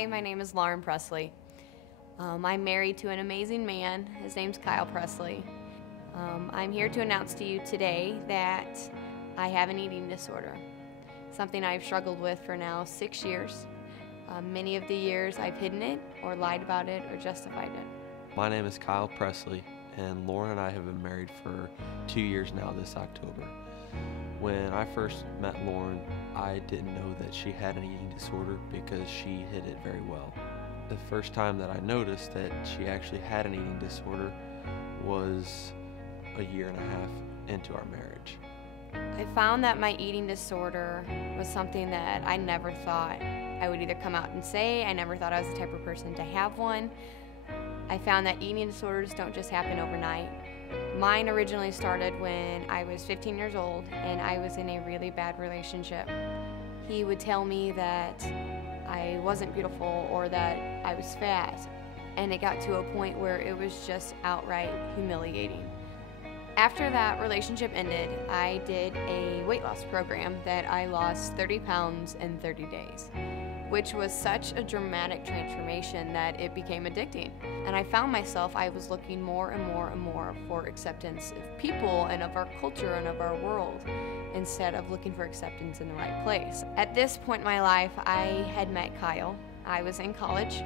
Hi, my name is Lauren Pressley. I'm married to an amazing man. His name's Kyle Pressley. I'm here to announce to you today that I have an eating disorder, something I've struggled with for now 6 years. Many of the years I've hidden it or lied about it or justified it. My name is Kyle Pressley, and Lauren and I have been married for 2 years now this October. When I first met Lauren, I didn't know that she had an eating disorder because she hid it very well. The first time that I noticed that she actually had an eating disorder was a year and a half into our marriage. I found that my eating disorder was something that I never thought I would either come out and say. I never thought I was the type of person to have one. I found that eating disorders don't just happen overnight. Mine originally started when I was 15 years old and I was in a really bad relationship. He would tell me that I wasn't beautiful or that I was fat, and it got to a point where it was just outright humiliating. After that relationship ended, I did a weight loss program that I lost 30 pounds in 30 days, which was such a dramatic transformation that it became addicting. And I found myself, I was looking more and more and more for acceptance of people and of our culture and of our world, instead of looking for acceptance in the right place. At this point in my life, I had met Kyle. I was in college,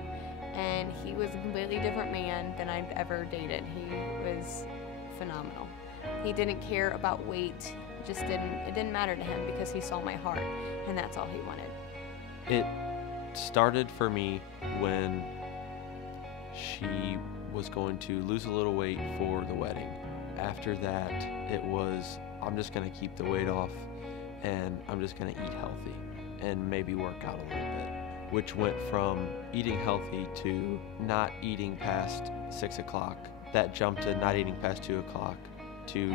and he was a completely different man than I'd ever dated. He was phenomenal. He didn't care about weight. It didn't matter to him because he saw my heart, and that's all he wanted. It started for me when she was going to lose a little weight for the wedding. After that, it was, I'm just going to keep the weight off and I'm just going to eat healthy and maybe work out a little bit, which went from eating healthy to not eating past 6 o'clock. That jumped to not eating past 2 o'clock to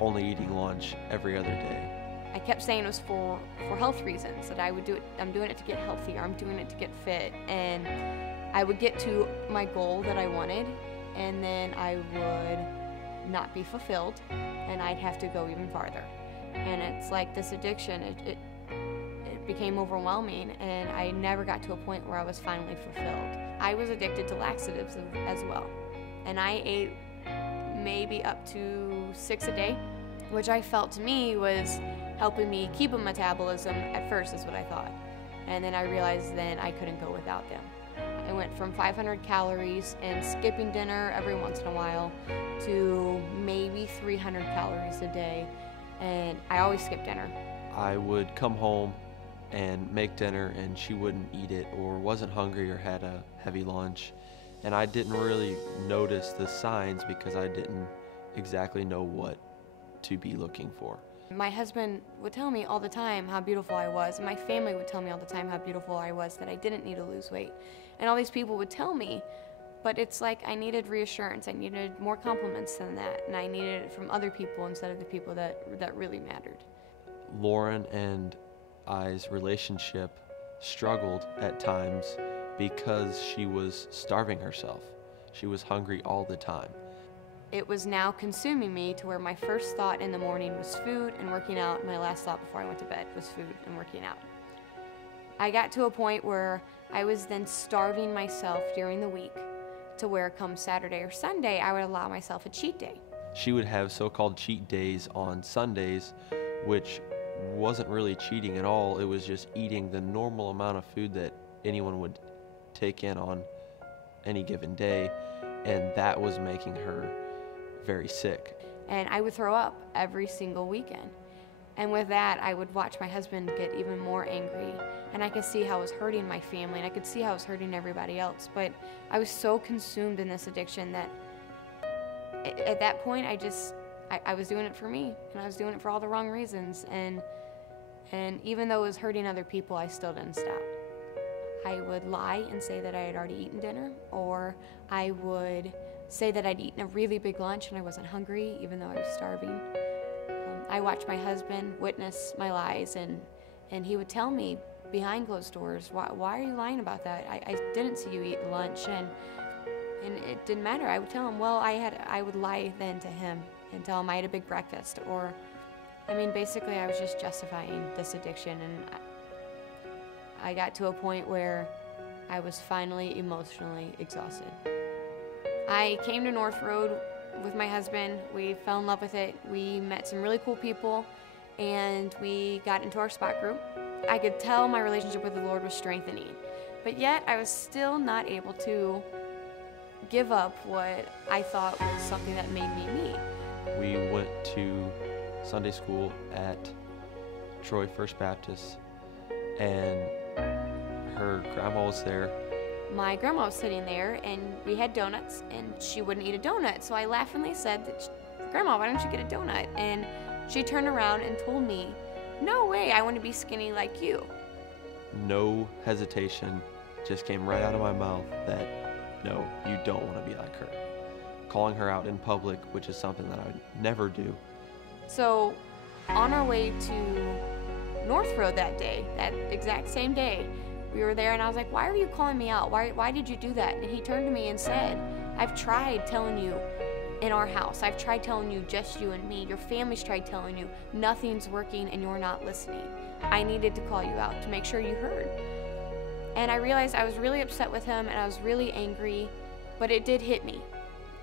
only eating lunch every other day. I kept saying it was for health reasons, that I would do it, I'm doing it to get healthy, or I'm doing it to get fit, and I would get to my goal that I wanted, and then I would not be fulfilled, and I'd have to go even farther. And it's like this addiction, it became overwhelming, and I never got to a point where I was finally fulfilled. I was addicted to laxatives as well, and I ate maybe up to 6 a day, which I felt to me was helping me keep a metabolism at first, is what I thought. And then I realized then I couldn't go without them. I went from 500 calories and skipping dinner every once in a while to maybe 300 calories a day, and I always skipped dinner. I would come home and make dinner and she wouldn't eat it or wasn't hungry or had a heavy lunch, and I didn't really notice the signs because I didn't exactly know what to be looking for. My husband would tell me all the time how beautiful I was, and my family would tell me all the time how beautiful I was, that I didn't need to lose weight. And all these people would tell me, but it's like I needed reassurance, I needed more compliments than that, and I needed it from other people instead of the people that really mattered. Lauren and I's relationship struggled at times because she was starving herself. She was hungry all the time. It was now consuming me to where my first thought in the morning was food and working out. My last thought before I went to bed was food and working out. I got to a point where I was then starving myself during the week to where come Saturday or Sunday, I would allow myself a cheat day. She would have so-called cheat days on Sundays, which wasn't really cheating at all. It was just eating the normal amount of food that anyone would take in on any given day, and that was making her very sick. And I would throw up every single weekend. And with that, I would watch my husband get even more angry, and I could see how it was hurting my family, and I could see how it was hurting everybody else. But I was so consumed in this addiction that at that point, I was doing it for me, and I was doing it for all the wrong reasons. And even though it was hurting other people, I still didn't stop. I would lie and say that I had already eaten dinner, or I would say that I'd eaten a really big lunch and I wasn't hungry, even though I was starving. I watched my husband witness my lies, and he would tell me behind closed doors, why are you lying about that? I didn't see you eat lunch, and it didn't matter. I would tell him, well, I would lie then to him and tell him I had a big breakfast, or, I mean, basically I was just justifying this addiction, and I got to a point where I was finally emotionally exhausted. I came to North Road with my husband. We fell in love with it. We met some really cool people, and we got into our spot group. I could tell my relationship with the Lord was strengthening, but yet I was still not able to give up what I thought was something that made me me. We went to Sunday school at Troy First Baptist, and her grandma was there. My grandma was sitting there, and we had donuts, and she wouldn't eat a donut, so I laughingly said, "Grandma, why don't you get a donut?" And she turned around and told me, "No way, I want to be skinny like you." No hesitation, just came right out of my mouth that no, you don't want to be like her. Calling her out in public, which is something that I would never do. So on our way to North Road that day, that exact same day, we were there, and I was like, "Why are you calling me out? Why did you do that?" And he turned to me and said, "I've tried telling you in our house. I've tried telling you, just you and me. Your family's tried telling you. Nothing's working and you're not listening. I needed to call you out to make sure you heard." And I realized I was really upset with him, and I was really angry, but it did hit me.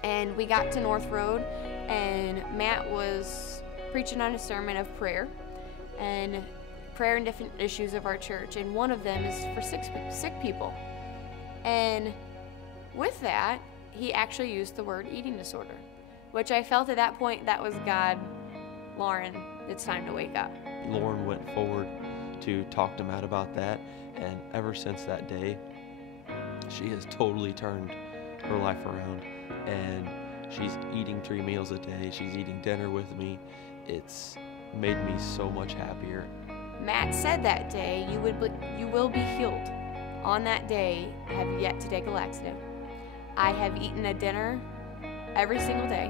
And we got to North Road, and Matt was preaching on a sermon of prayer and different issues of our church, and one of them is for sick people. And with that, he actually used the word eating disorder, which I felt at that point that was God, "Lauren, it's time to wake up." Lauren went forward to talk to Matt about that, and ever since that day, she has totally turned her life around, and she's eating 3 meals a day. She's eating dinner with me. It's made me so much happier. Matt said that day, you will be healed. On that day, I have yet to take a laxative. I have eaten a dinner every single day,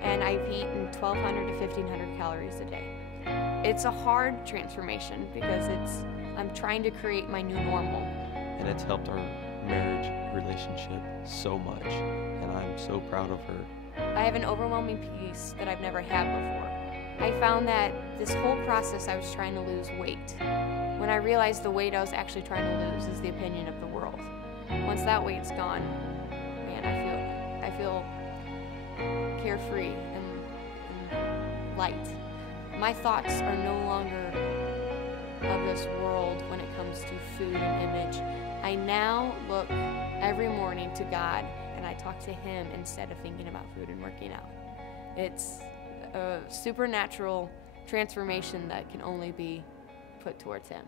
and I've eaten 1,200 to 1,500 calories a day. It's a hard transformation because I'm trying to create my new normal. And it's helped our marriage relationship so much, and I'm so proud of her. I have an overwhelming peace that I've never had before. I found that this whole process I was trying to lose weight. When I realized the weight I was actually trying to lose is the opinion of the world. Once that weight's gone, man, I feel carefree and light. My thoughts are no longer of this world when it comes to food and image. I now look every morning to God, and I talk to Him instead of thinking about food and working out. It's a supernatural transformation that can only be put towards Him.